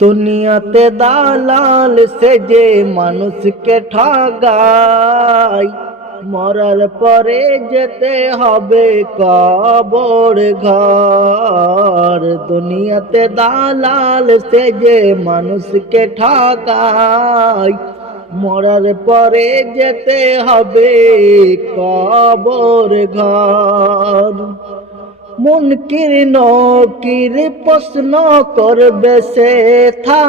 দুনিয়াতে দালাল সেজে মানুষকে ঠগায়, মরার পরে যেতে হবে কবর ঘর। দুনিয়াতে দালাল সেজে মানুষকে ঠগায়, মরার পরে যেতে হবে কবর ঘর। মুনকির নকির প্রশ্ন করবে সে থা,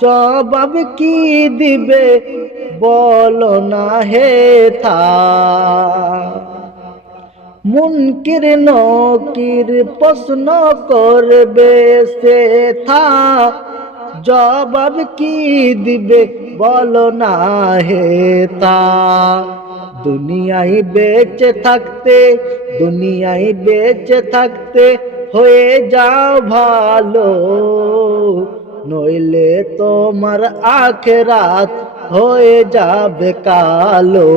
জবাব কি দিবে বলো না হে থা। মুনকির নকির প্রশ্ন করবে সে থা, জবাব কি দিবে বলো না হে তা। দুনিয়ায় বেঁচে থাকতে, দুনিয়ায় বেঁচে থাকতে হয়ে যাও ভালো, নইলে তোমার আখিরাত হয়ে যাবে কালো।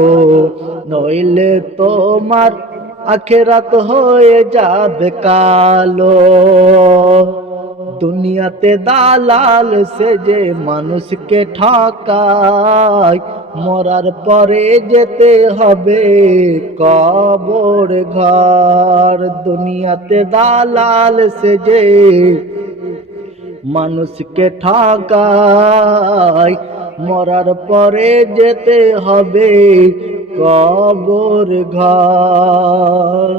নইলে তোমার আখিরাত হয়ে যাবে কালো। দুনিয়াতে দালাল সেজে মানুষকে ঠকায়, মরার পরে যেতে হবে কবর ঘর। দুনিয়াতে দালাল সেজে মানুষকে ঠকায়, মরার পরে যেতে হবে কবর ঘর।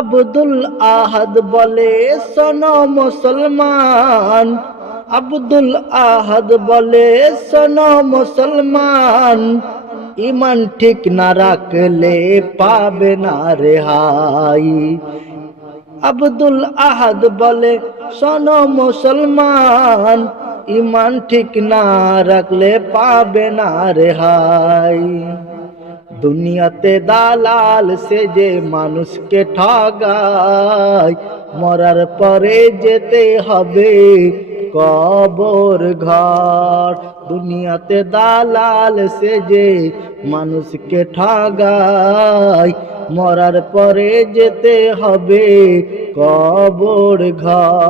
আব্দুল আহাদ বলে শোনো মুসলমান, আব্দুল আহাদ বলে শোনো মুসলমান, ইমান ঠিক না রাখলে পাবে না রেহাই। আব্দুল আহাদ বলে শোনো মুসলমান, ইমান ঠিক না রাখলে পাবে না রেহাই। দুনিয়াতে দালাল সেজে মানুষকে ঠগায়, মরার পরে যেতে হবে কবর ঘর। দুনিয়াতে দালাল সেজে মানুষকে ঠগায়, মরার পরে যেতে হবে কবর ঘর।